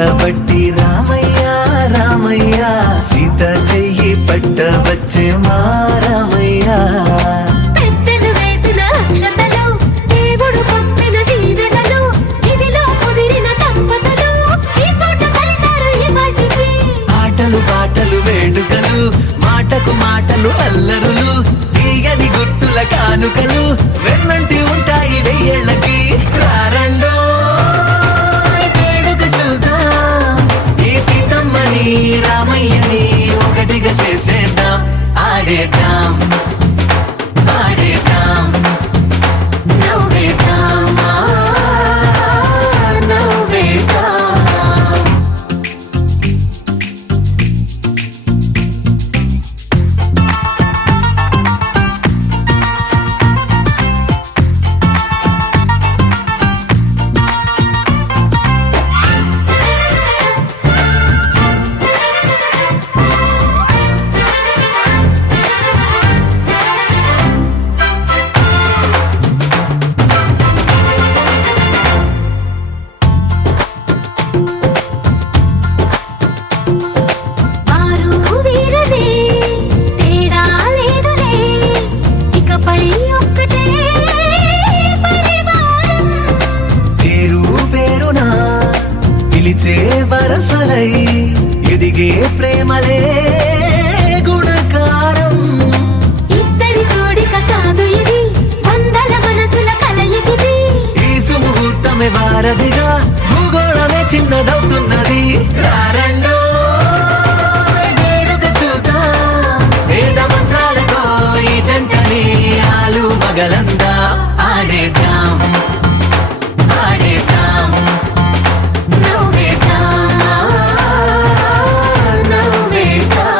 పట్టబట్టి రామయ్య రామయ్య సీత చెయ్యి పట్టవచ్చే మా రామయ్య పెద్దలు వేసిన అక్షతలు దేవుడు పంపిన దీవెనలు ఇవిలో కుదిరిన దంపతులు ఈ చోట కలిసారు ఈ వాటికి ఆటలు పాటలు వేడుకలు మాటకు మాటలు అల్లరులు తీయని గుర్తుల కానుకలు వెన్నంటి ఉంటాయి వెయ్యేళ్ళకి రారండో వేడుక చూద్దాం ఈ సీతమ్మని రామయ్యని ఒకటిగా చేసేద్దాం ఆడేద్దాం ఆడేద్దాం నవ్వేద్దాం నవ్వేద్దాం వారు వీరలే తేడా లేదులే ఇకపై ఒక్కటే పరివారం పేరు పేరున పిలిచే వరసలై ఎదిగే ప్రేమలే గుణకారం ఇద్దరి కోడిక కాదు ఇది వందల మనసుల కలయికిది ఈ సుముహూర్తమే వారధిగా భూగోళమే చిన్నదవుతున్నది రారండో వేడుక చూద్దాం వేద మంత్రాలతో ఈ జంటని ఆలు మగలందా ఆడేద్దాం ఆడేద్దాం నవ్వేద్దాం నవ్వేద్దాం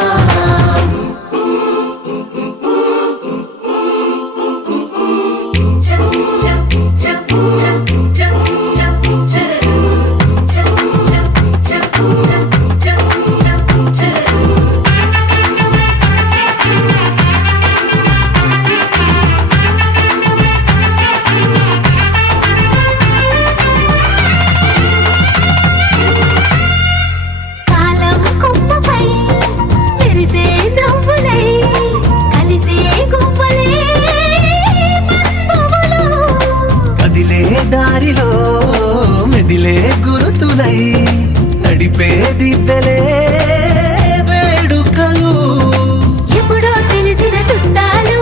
కాలం కొమ్మపై మెరిసే నవ్వులై కలిసే గువ్వలే బంధువులు కదిలే దారిలో మెదిలే గురుతులై నడిపే దిబ్బెలే వేడుకలు ఎప్పుడో తెలిసిన చుట్టాలు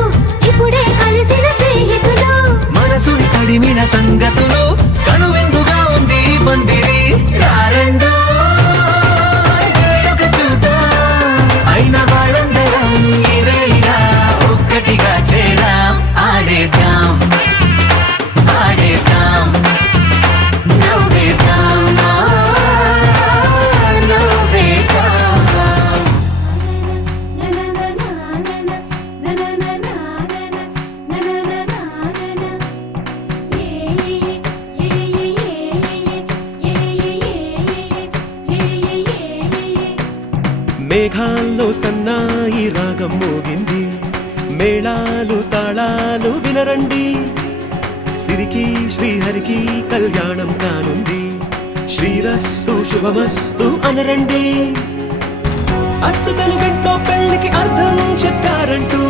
ఇప్పుడే కలిసిన స్నేహితులు మనసుని తడిమిన సంగతులు కనువిందుగా ఉంది ఈ పందిరి రారండో వేడుక చూద్దాం అయిన వాళ్ళందరం ఈ వేళ ఒక్కటిగా చేరాం ఆడేద్దాం ఆడేద్దాం నవ్వేద్దాం నవ్వేద్దాం మేఘాల్లో సన్నాయి రాగం మోగింది మేళాలు తాళాలు వినరండి సిరికి శ్రీహరికి కళ్యాణం కానుంది శ్రీరస్తు శుభమస్తు అనరండి అచ్చతలు గంటో పెళ్లికి అర్థం చెప్పారంటూ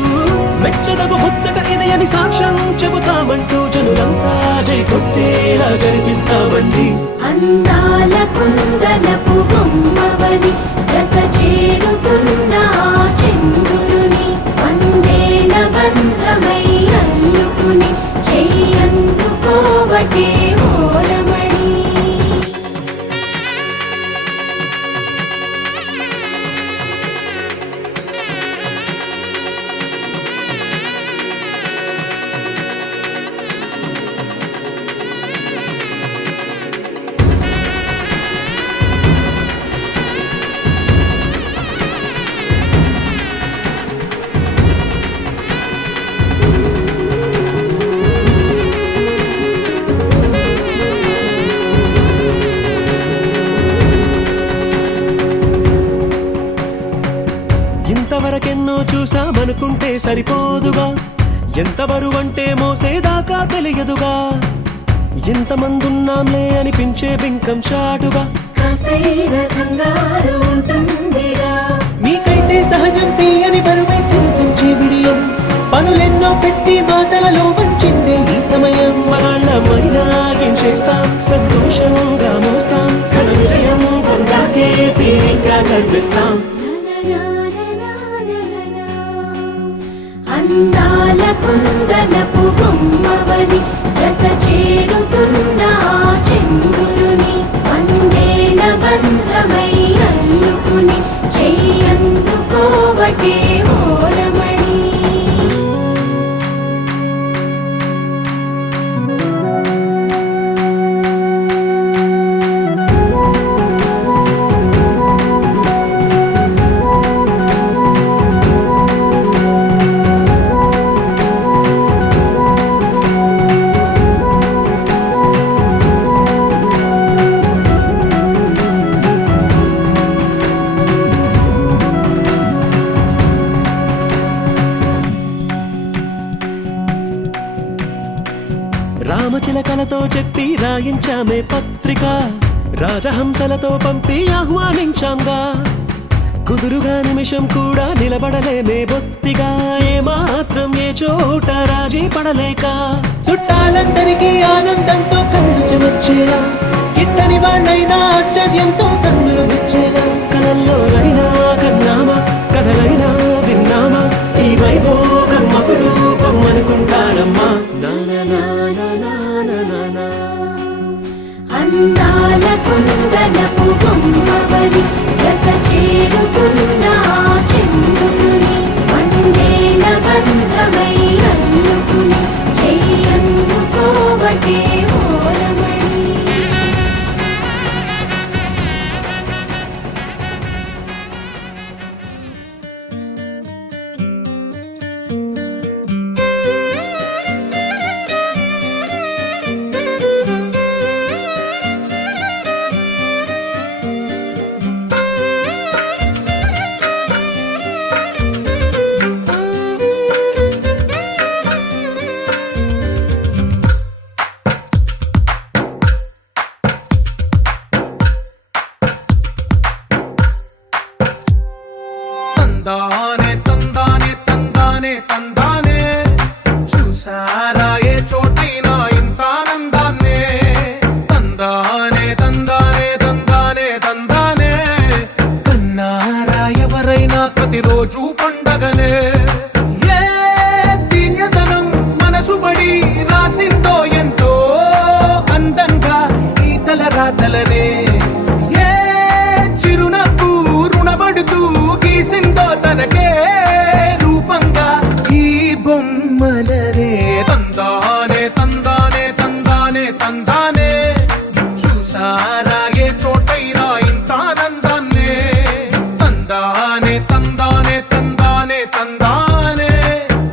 మెచ్చదగు ముచ్చట ఇది అని సాక్ష్యం చెబుతామంటూ జనులంతా జై కొట్టేలా జరిపిస్తామండి అందాల కుందనపు బొమ్మవని జత చేరుతున్న ఆ చంద్రుని వందేళ్ల బంధమై అల్లుకుని చెయ్యందుకోవటే ఓరమణి ఇంతవరకెన్నో చూసామనుకుంటే సరిపోదుగా ఎంత బరువంటే మోసేదాకా తెలియదుగా ఇంతమందున్నాంలే అనిపించే బింకం చాటుగా కాస్తైన కంగారు ఉంటుందిరా. మీకైతే సహజం తీయని బరువై సిరసించే బిడియం, పనులెన్నో పెట్టి మాటలలో వంచిందే ఈ సమయం. వాళ్ళమైనా ఏం చేస్తాం, సంతోషంగా మోస్తాం, ఘన విజయం పొందాకే తీరిగ్గా కనిపిస్తాం. అందాల కుందనపు బొమ్మవని జత చేరుతున్న ఆ చంద్రుని వందేళ్ల బంధమై అల్లుకుని చెయ్యందుకోవటే ఓరమణి. రామచిలకలతో చెప్పి రాయించామే పత్రిక, రాజహంసలతో పంపి ఆహ్వానించాంగా. కుదురుగా నిమిషం కూడా నిలబడలేమే బొత్తిగా, ఏమాత్రం ఏ చోట రాజీ పడలేక. చుట్టాలందరికీ ఆనందంతో కళ్ళు చెమర్చేలా, గిట్టని వాళ్ళైనా ఆశ్చర్యంతో కన్నులు విచ్చేలా. కలల్లోనైనా కన్నామా, కథలైనా విన్నామా, ఈ వైభోగం అపురూపం అనుకుంటానమ్మా. అందాల కుందనపు బొమ్మవని జత చేరుతున్న ఆ చంద్రుని వందేళ్ల బంధమై అల్లుకుని చెయ్యందుకోవటే ఓరమణి. తందానే తందానే తందానే తందానే, చూసారా ఏ చోటైనా ఇంత ఆనందాన్నే. తందానే తందానే తందానే తందానే, కన్నారా ఎవరైనా ప్రతిరోజు పండగనే. ఏ తీయదనం మనసు పడి రాసిందో ఎంతో అందంగా ఈ తలరాతలనే. ఏ చిరునవ్వు రుణపడుతూ గీసిందో తనకే రూపంగా ఈ బొమ్మలనే. తందానే తందానే తందానే తందానే, చూసారా ఏ చోటైనా ఇంత ఆనందాన్నే. తందానే తందానే తందానే తందానే,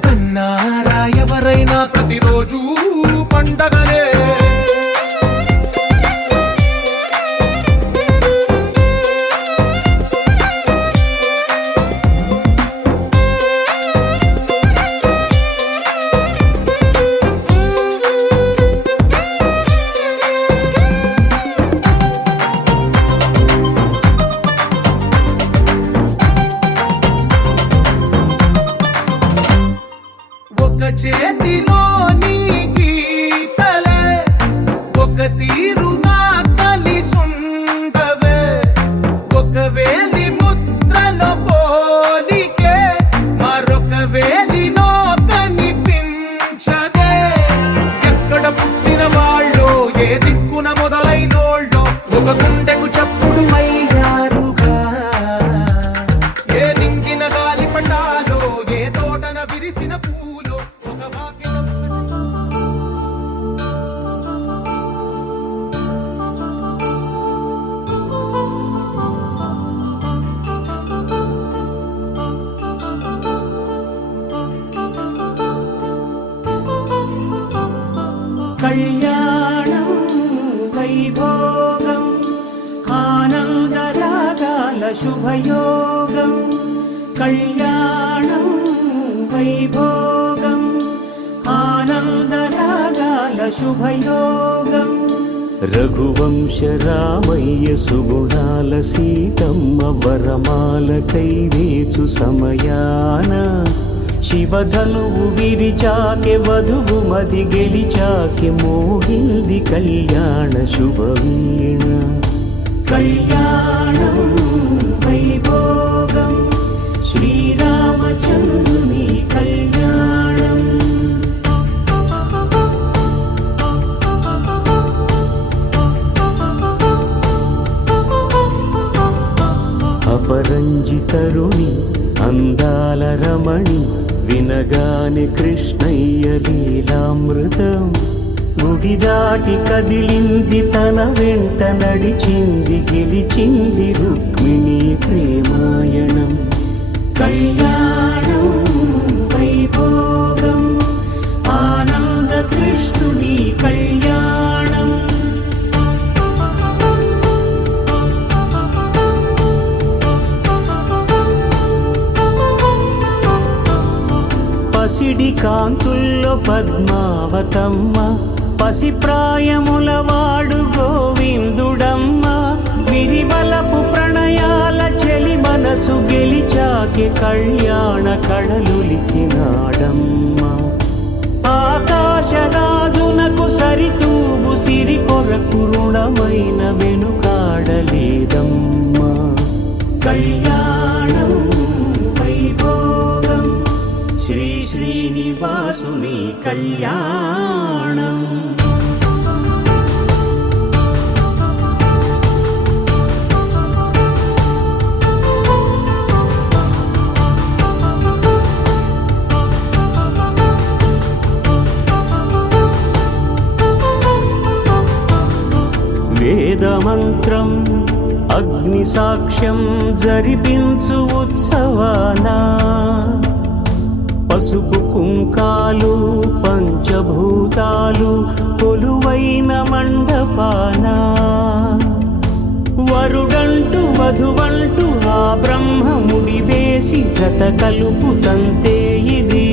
కన్నారా ఎవరైనా ప్రతిరోజు పండగనే. ఒక చేతిలో నీ గీతలే, ఒక తీరుగా కలిసుండవే. ఒక వేలి ముద్రలో పోలికే మరొక వేలిలో కనిపించదే. ఎక్కడ పుట్టిన వాళ్ళో, ఏ దిక్కున మొదలైనోళ్ళో, ఒక గుండెకు చప్పుడు అయ్యారుగా. ఏ నింగిన గాలి పటాలో, ఏ తోటన విరిసిన పూలో, ఒక వాక్యం. కళ్యాణం వైభోగం ఆనందరాగాల శుభయోగం. కళ్యాణం వైభోగం ఆనందరాగాల శుభయోగం. రఘువంశ రామయ్య సుగుణాల సీతమ్మ వరమాల కైవేచు సమయాన శివధనువు విరిచాకె వధువు మది గెలిచాకె మోగింది కళ్యాణ శుభవీణ కళ్యాణం వైభోగం శ్రీరామచంద్రుని కళ్యాణం అపరంజి తరుణి అందాల రమణి వినగాని కృష్ణయ్య లీలామృతం గుడి దాటి కదిలింది తన వెంట నడిచింది గెలిచింది రుక్మిణి ప్రేమాయణం కళ్యాణం వైభోగం ఆనంద కృష్ణుని కళ్యాణం పసిడి కాంతుల్లో పద్మావతమ్మ పసిప్రాయముల వాడు గోవిందుడమ్మ విరివలపు ప్రణయాల చెలి మనసు గెలిచాకే కళ్యాణ కళలులికినాడమ్మ ఆకాశరాజునకు సరితూబు సిరి కొరకు రుణమైన వెనుకాడలేదమ్మ కళ్యాణం వైభోగం శ్రీ శ్రీనివాసుని కళ్యాణం వేదమంత్రం అగ్ని సాక్ష్యం జరిపించు ఉత్సవానా పసుపు కుంకాలు పంచభూతాలు కొలువైన మండపాన వరుడంటూ వధువంటూ ఆ బ్రహ్మముడి వేసి గత కలుపుతంతే ఇది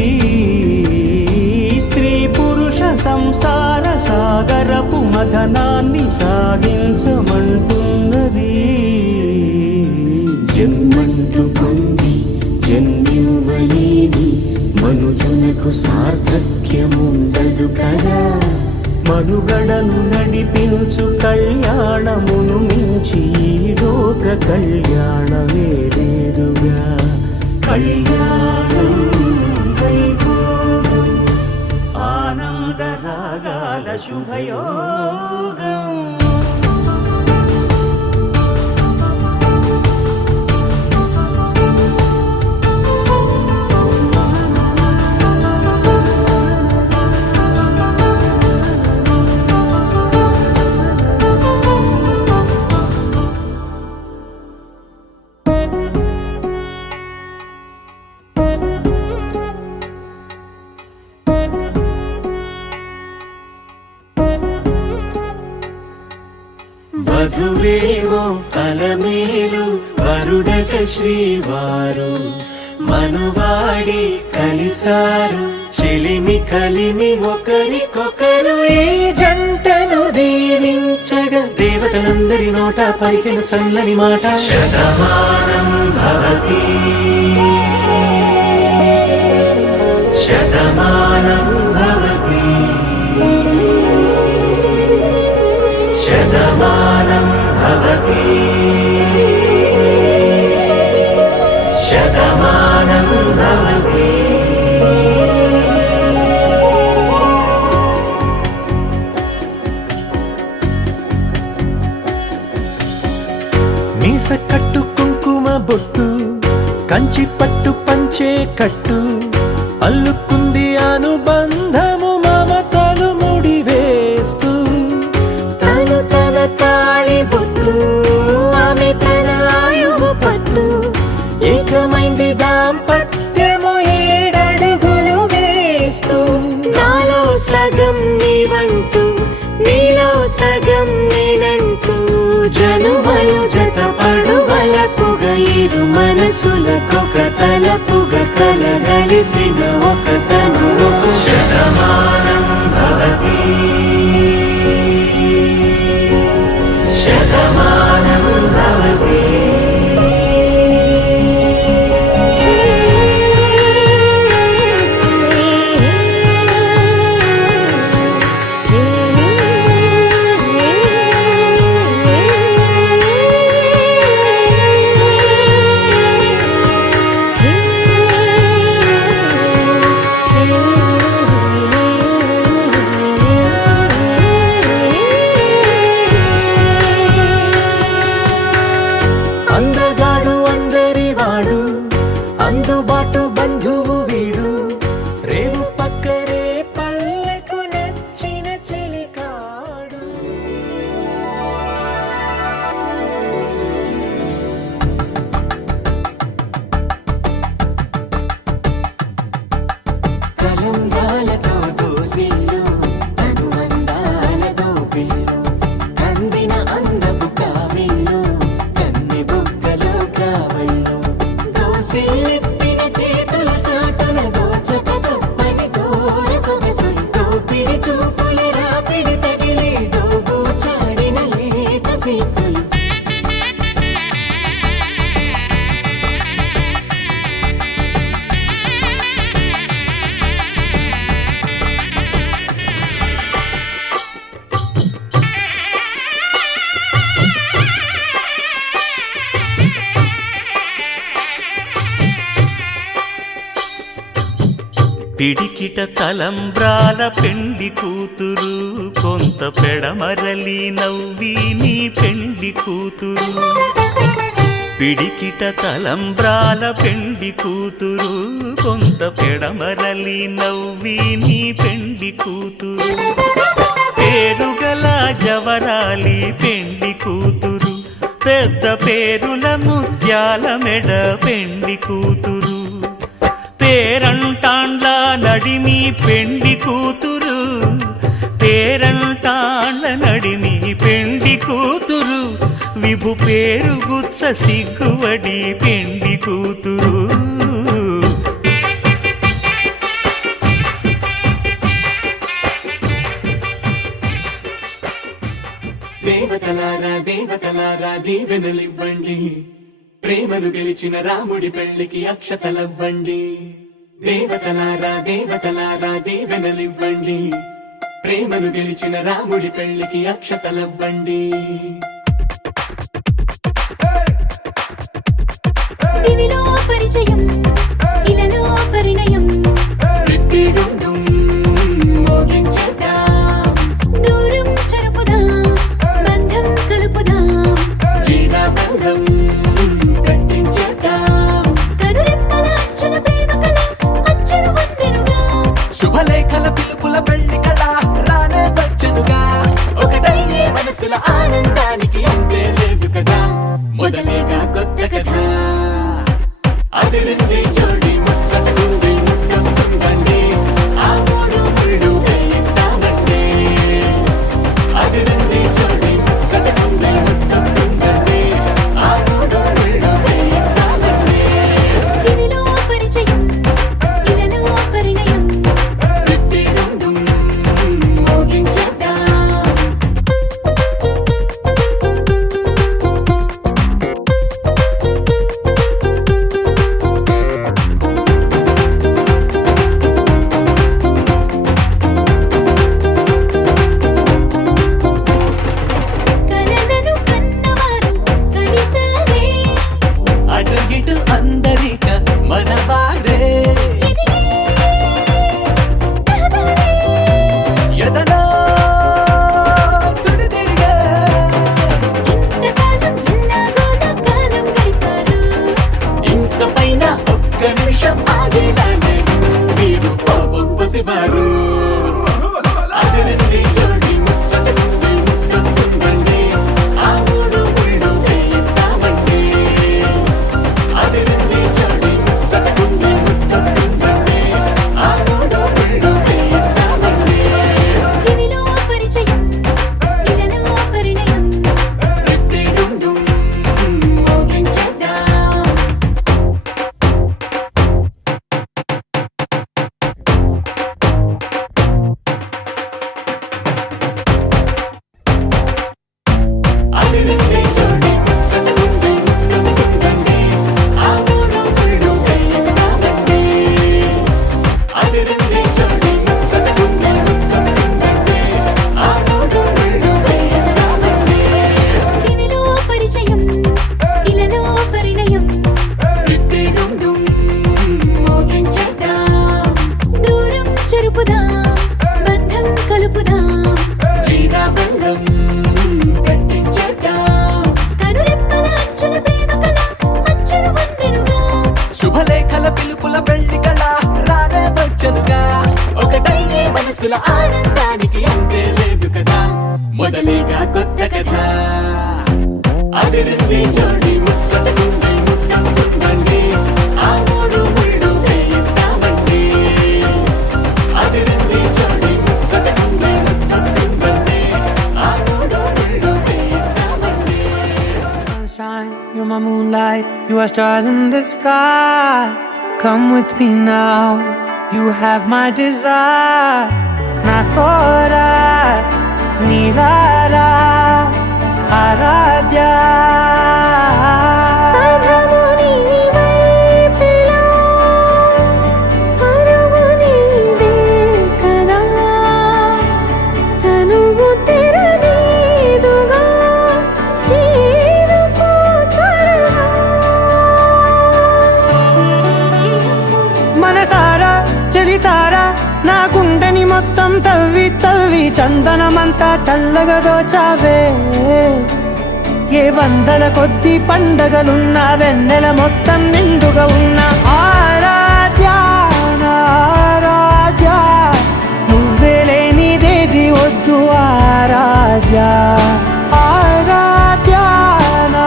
స్త్రీ పురుష సంసార సాగరపు మథనాన్ని సాగించమంటున్నది జన్మంటూ పొంది జన్మివ్వలేని మనుజునకు సార్థక్యముండదు కదా మనుగడను నడిపించు కళ్యాణమును మించి ఈ లోక కళ్యాణమే లేదుగా కళ్యాణం వైభోగం ఆనంద రాగాల శుభయోగం వధువేమో అలమేలు వరుడట శ్రీవారు మనువాడి కలిసారు చెలిమి కలిమి ఒకరికొకరు ఈ జంటను దీవించగా దేవతలందరి నోట పలికిన చల్లని మాట శతమానం భవతి శతమానం భవతి శతమానం భవతి శతమానం భవతి మీస కట్టు కుంకుమ బొట్టు కంచి పట్టు పంచే కట్టు అల్లుకుంది అనుబంధము మమతలు ముడివేస్తూ తను తన తాళి బొట్టు ఆమె తన ఆయువు పట్టు ఏకమైంది దాంపత్యము ఏడడుగులు వేస్తూ నాలో సగం నీవంటూ నీలో సగం నేనంటూ జనుమలు జత పడువలపుగ ఇరు మనసులకొక తలపుగ కలగలిసిన ఒక తను శతమానం భవతి శతమానం భవతి అందగాడు అందరివాడు అందుబాటు బంధువు వీడు రేవు పక్కరే పల్లెకు నచ్చిన చెలికాడు కలంబాలతో దోసిల్లు అనుబంధాలతో పిల్లు అందిన అందపు కావిల్లు కన్ని బుగ్గలో గ్రావళ్ళు దోసిల్లెత్తిన చేతుల చాటున దోచక తప్పని దూర సొగసులు దోపిడి చూపుల రాపిడి తగిలి దోబూచాడిన లేత సీపులు పిడికిట తలంబ్రాల పెండి కూతురు కొంత పెడమరలి నవ్వి నీ పెండి కూతురు పిడికిట తలంబ్రాల పెండి కూతురు కొంత పెడమరలి నవ్వి నీ పెండి కూతురు పేరుగల జవరాలి పెండి కూతురు పెద్ద పేరుల ముత్యాల మెడ పెండి కూతురు పేరంటాండ్ల నడిమి పెండి కూతురు పేరంటాండ్ల నడిమి పెండి కూతురు విభు పేరు గుత్స సిగ్గువడి పెండి కూతురు దేవతలారా దేవతలారా దీవెనలివ్వండి ప్రేమను గెలిచిన రాముడి పెళ్లికి అక్షతలవ్వండి దేవతలారా దేవతలారా దీవెనలివ్వండి ప్రేమను గెలిచిన రాముడి పెళ్లికి అక్షతలవ్వండి దివిలో పరిచయం ఇలలో పరిణయం రిట్టిడుండుం మోగించేద్దాం దూరం చెరుపుదాం బంధం కలుపుదాం జీరాబంధం కట్టించేద్దాం కనురెప్పల అచ్చుల ప్రేమ కళ అచ్చరు వందెనుగా శుభలేఖల పిలుపుల పెళ్లి కళ రానే వచ్చనుగా ఒకటయ్యే మనసుల ఆనందానికి అంతే లేదు కదా మొదలేగా కొత్త కథ అదిరింది జోడి ముచ్చటగుంది ముద్దొస్తుందండి ఆ మూడు ముళ్ళు వేయిద్దామండి అదిరింది జోడి ముచ్చటగుంది ముద్దొస్తుందండి ఆ మూడు ముళ్ళు వేయిద్దామండి దివిలో పరిచయం ఇలలో పరిణయం రిట్టిడుండుం మోగించేద్దాం కలలను కన్నవారు కలిసారే అటు ఇటు అందరిక మనవారే ఎదిగే రహదారే ఎదలో సుడిదిరిగే ఇంతకాలం ఎల్లాగోలా కాలం గడిపారు ఇంక పైన ఒక్క నిమిషం ఆగేలా లేదు వీడు పాపం పసివారు అదిరింది జోడి ముచ్చటగుంది ముద్దొస్తుందండి ఆ మూడు ముళ్ళు వేయిద్దామండి అదిరింది జోడి ముచ్చటగుంది ముద్దొస్తుందండి ఆ మూడు ముళ్ళు వేయిద్దామండి దివిలో పరిచయం ఇలలో పరిణయం రిట్టిడుండుం మోగించేద్దాం మనసుల ఆనందానికి అంతే లేదు కదా మొదలేగా కొత్త కథ అదిరింది జోడి ముచ్చటకుంది ముద్దస్తుందండి ఆ మూడు ముళ్ళు వేయిద్దామండి అదిరింది జోడి ముచ్చటకుంది ముద్దస్తుందండి ఆ మూడు ముళ్ళు వేయిద్దామండి Sunshine, you're my moonlight, you are stars in the sky. Come with me now, you have my desire. Na tora, nilara, aradhya. పదము నీ వైపులా పరుగు నీదే కదా తనువు తెరనీదుగా చేరుకో త్వరగా మనసారా చలితారా నా గుండెని మొత్తం తవ్వి తవ్వి చందనమంతా చల్లగా దోచావే ఏ వందల కొద్ది పండగలున్న వెన్నెల మొత్తం నిండుగా ఉన్న ఆరాధ్య నా ఆరాధ్య నువ్వే లేనిదేది వద్దు ఆరాధ్య ఆరాధ్య నా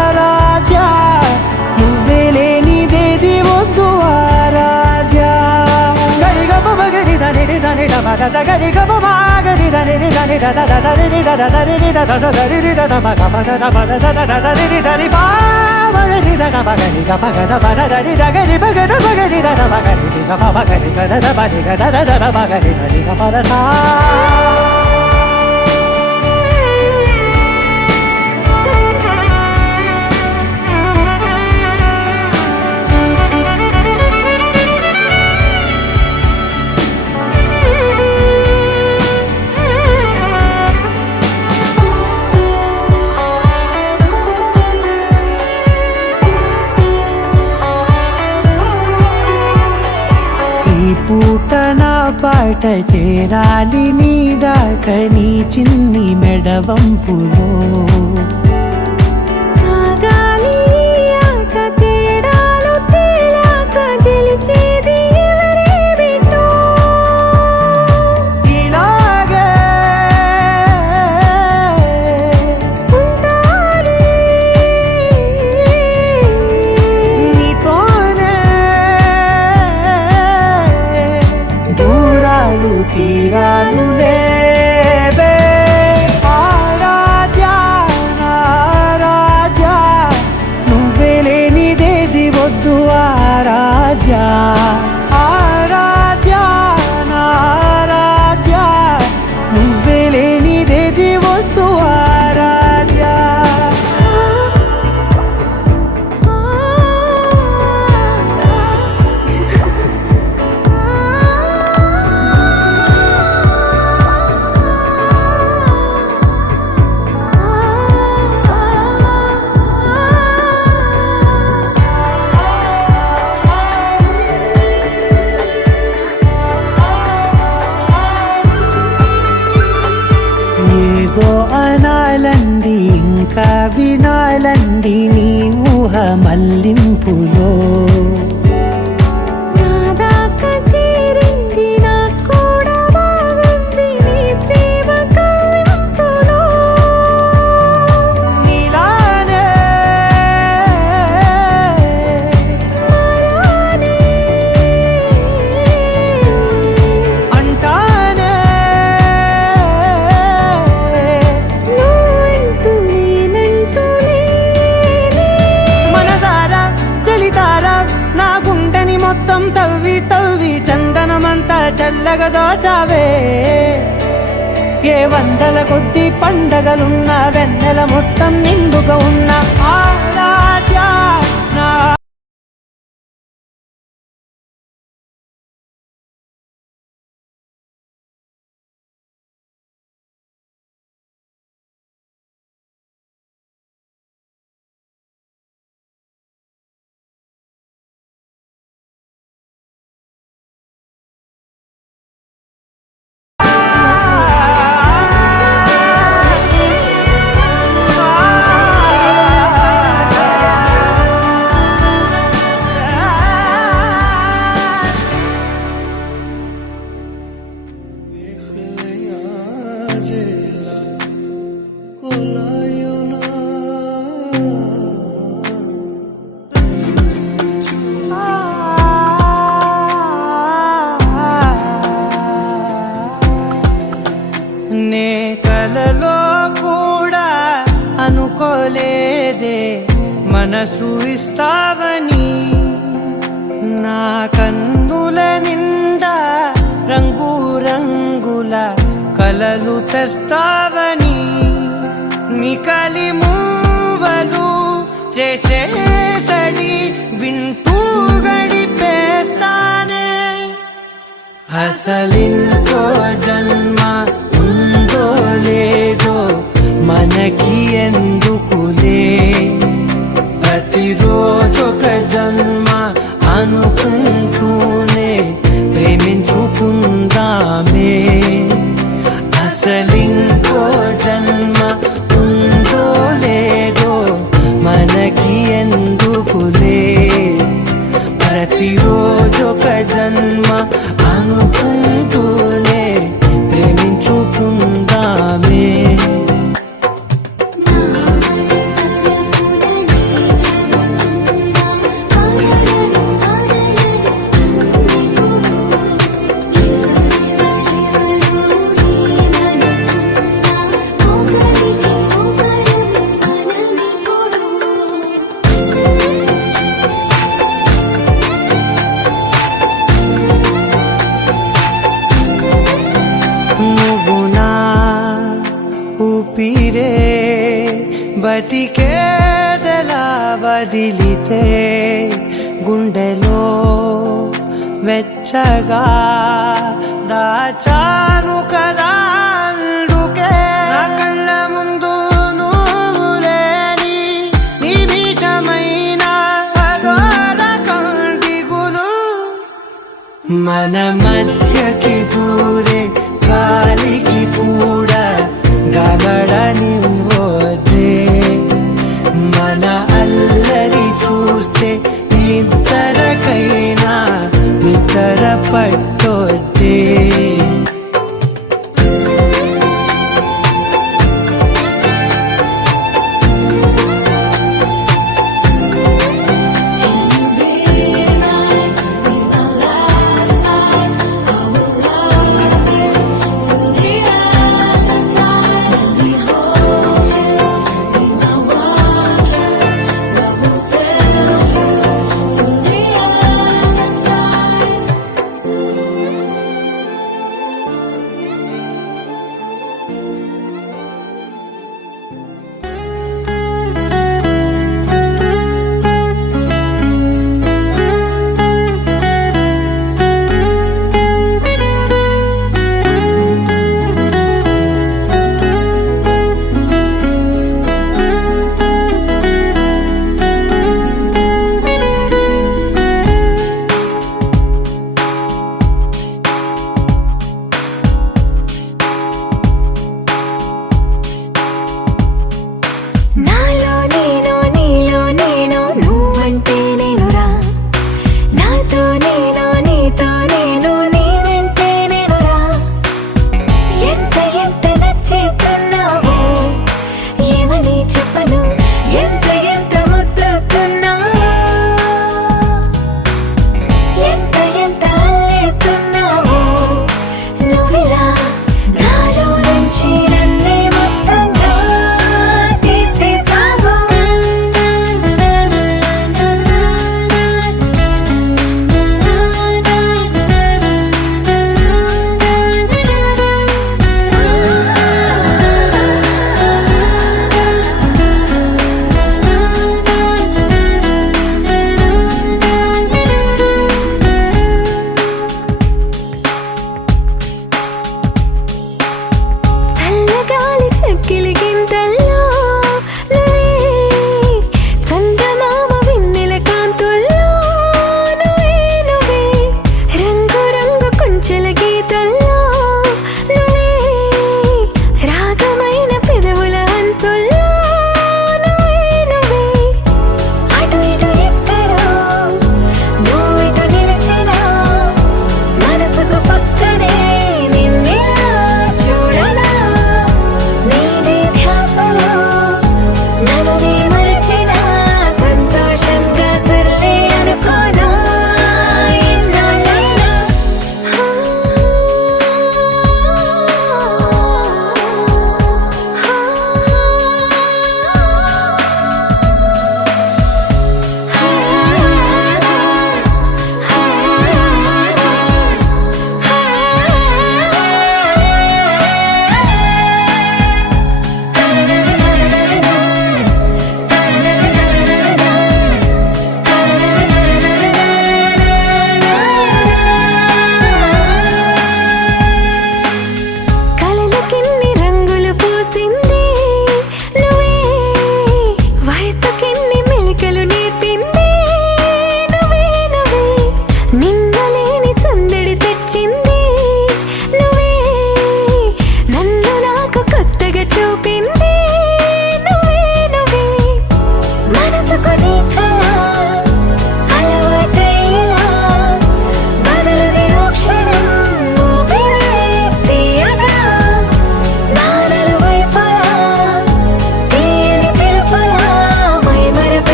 ఆరాధ్య నువ్వే లేనిదేది వద్దు ఆరాధ్య గరిగ బగరి దని దని దద గరి గమ మాగరి దని దని దద దని దద దని దద దని దద మగ మగ దద దద దని దని బా మగరి దద మగరి గ మగ దద దని దగరి మగ మగరి దద మగరి గ మగరి గ దద బని గ దద దద మగరి దని గ మద సా ఈ పూట నా పాట చేరాలి నీ దాకా నీ చిన్ని మెడవంపులో సాగాలి ఆట తేడాలు తేలాక గెలిచేది ఎవరే బిడ్డో ఇలాగే ఉంటాలి నీతోనే దూరాలు తీరాలు లేవే ఆరాధ్య నా ఆరాధ్య నువ్వే లేనిదేది వద్దు ఆరాధ్య ఆరాధ్య నా ఆరాధ్య నువ్వే లేనిదేది వద్దు ఆరాధ్య ఏదో అనాలండి ఇంకా వినాలండి నీ ఊహ మల్లింపులో నా దాకా చేరింది నాకు కూడా బాగుంది నీ ప్రేమ కవ్వింపులో నీలానే మరానే అంటానే నువ్వంటూ నేనంటూ లేనే మనసారా చలితారా నా గుండెని మొత్తం తవ్వి తవ్వి చందనమంతా చల్లగా దోచావే ఏ వందల కొద్ది పండగలున్న వెన్నెల మొత్తం నిండుగా ఉన్న ఆరాధ్య నా మనసు ఇస్తావని నా కన్నుల నిండా రంగు రంగుల కలలు తెస్తావని నికలి మూవలు చేసేసడి వింటూ గడిపేస్తానే అసలింకో జన్మ ఉందో లేదో మనకి ఎందుకులే ప్రతిరోజొక జన్మ అనుకుంటూనే ప్రేమించుకుందామే అసలింకో జన్మ ఉందో లేదో మనకి ఎందుకులే ప్రతిరోజొక జన్మ అనుకుంటూనే ప్రేమించుకుందామే నువ్వు నా ఊపిరే బతికేదలా వదిలితే గుండెలో వెచ్చగా దాచాను కదా అందుకే నా కళ్ళ ముందు నువ్వు లేని నిమిషమైన అఘోర కంటిగులు మన మధ్యకి దూరే గాలికి కూడా గగడనివ్వదే మన అల్లరి చూస్తే నిద్రకైనా నిద్ర పట్టొద్దే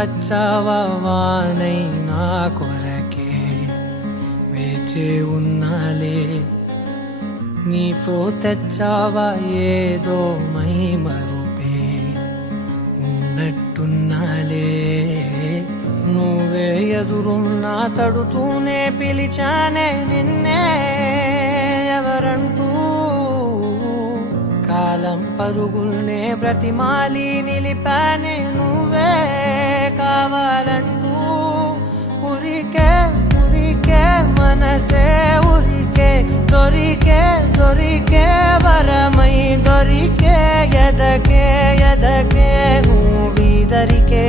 వచ్చావా వానై నా కొరకే వేచి ఉన్నాలే నీతో తెచ్చావా ఏదో మై మరుపే ఉన్నట్టున్నాలే నువ్వే ఎదురున్నా తడుతూనే పిలిచానే నిన్నే ఎవరంటూ కాలం పరుగుల్నే బ్రతిమాలి నిలిపానే నువ్వే కావాలంటూ ఉరికే ఉరికే మనసే ఉరికే దొరికే దొరికే వరమై దొరికే ఎదకే ఎదకే నువ్వీదరికే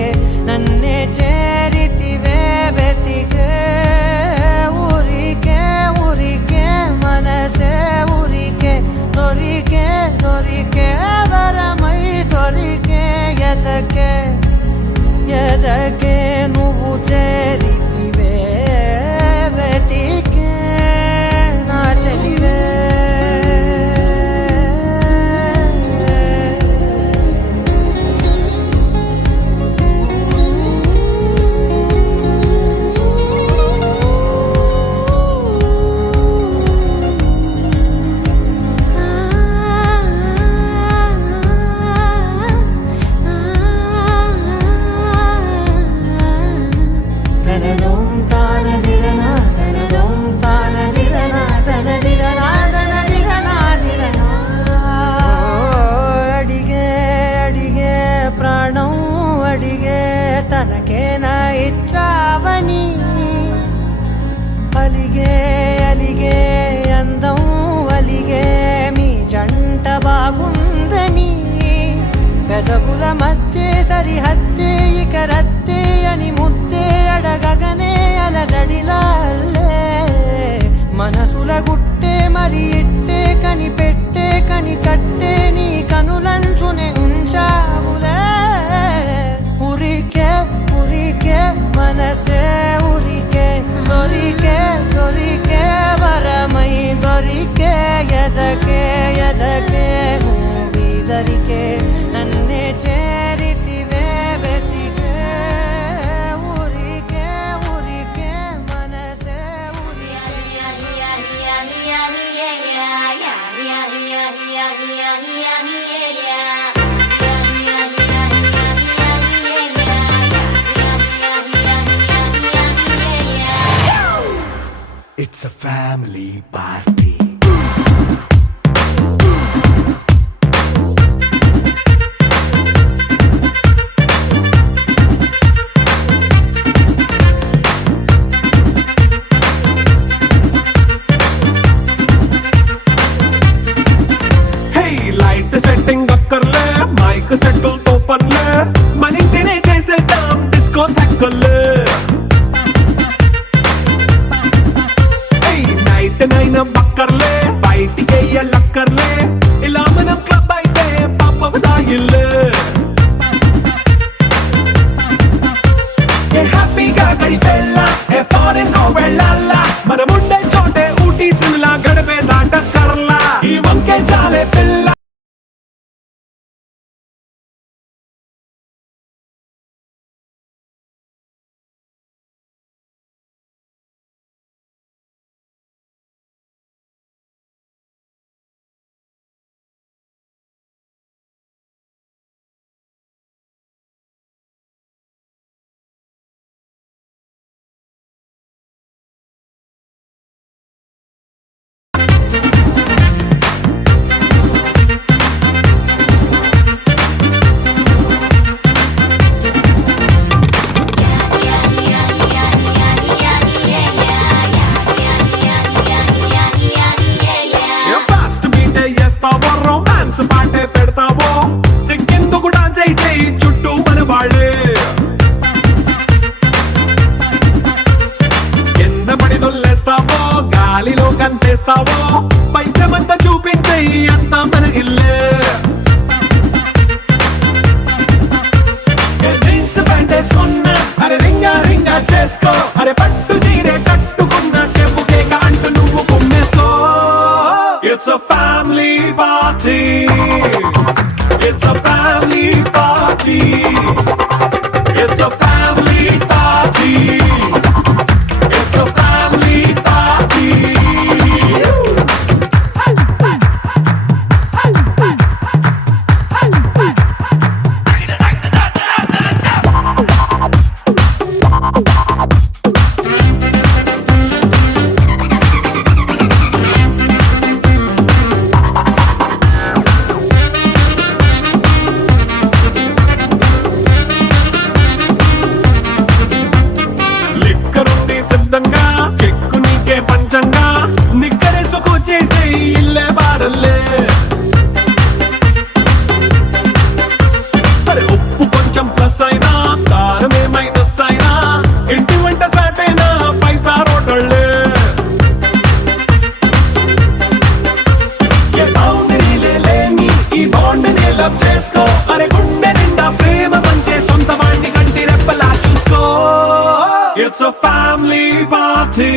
నన్నే చేరితివే వెతికే ఊరికే ఊరికే మనసే ఊరికే దొరికే దొరికే వరమై దొరికే ఎదకే ఎదకే నువ్వు చేరితివే వెతికే నా చెలివే అడిగే అడిగే ప్రాణం అడిగే తనకేనా ఇచ్చావని అలిగే అలిగే అందం అలిగే మీ జంట బాగుందని పెదవుల మధ్య సరిహద్దే ఇక రద్దే అని ముద్దే అడగగనే అలజడిలాలే మనసుల గుట్టే మరి ఇట్టే కని పెట్టే కని కట్టే నీ కనులంచునే ఉంచావులే ఉరికే ఉరికే మనసే ఉరికే దొరికే దొరికే వరమై దొరికే ఎదకే ఎదకే నువ్వీదరికే నన్నే చేరితివే వెతికే ఊరికే ఊరికే మనసే ఊరికే It's a family party. Hey light setting అక్కర్లే మైక్ సెట్టు తో పర్లే మన ఇంటినే చేసేద్దాం డిస్కో థక్కర్లే నైట్ నైన్ బక్కర్లే బయటికెయ్యలక్కర్లే ఇలా మనం క్లబ్ అయితే పాప దాయిల్లే ఏ హ్యాపీగా గడిపెళ్ళా ఏ ఫారెన్ నో వెళ్ళాలా మనముండే చోటే ఊటీ సిమ్లా గడిపే దాటక్కర్లా ఈ వంకే చాలే పిల్ల రొమాన్స్ పాటే పెడతావో సిగ్గెందుకు డాన్స్ అయితే చుట్టూ మన వాళ్ళే కింద పడి దొల్లేస్తావో గాలిలో కంతేస్తావో పైచమంతా చూపించే అంతా మన ఇల్లే జీన్స్ ప్యాంట్ వేసుకున్నా అరే రింగా రింగా చేసుకో అరే పట్టు చీరే కట్టుకున్న చెప్పుకే అంటూ నువ్వు కుమ్మేసుకో It's a family party. It's a family party. It's a family చేసుకో అరే గుండె నిండా ప్రేమ పంచే సొంత వాణ్ణి కంటి రెప్పలా చూసుకో. It's a family party.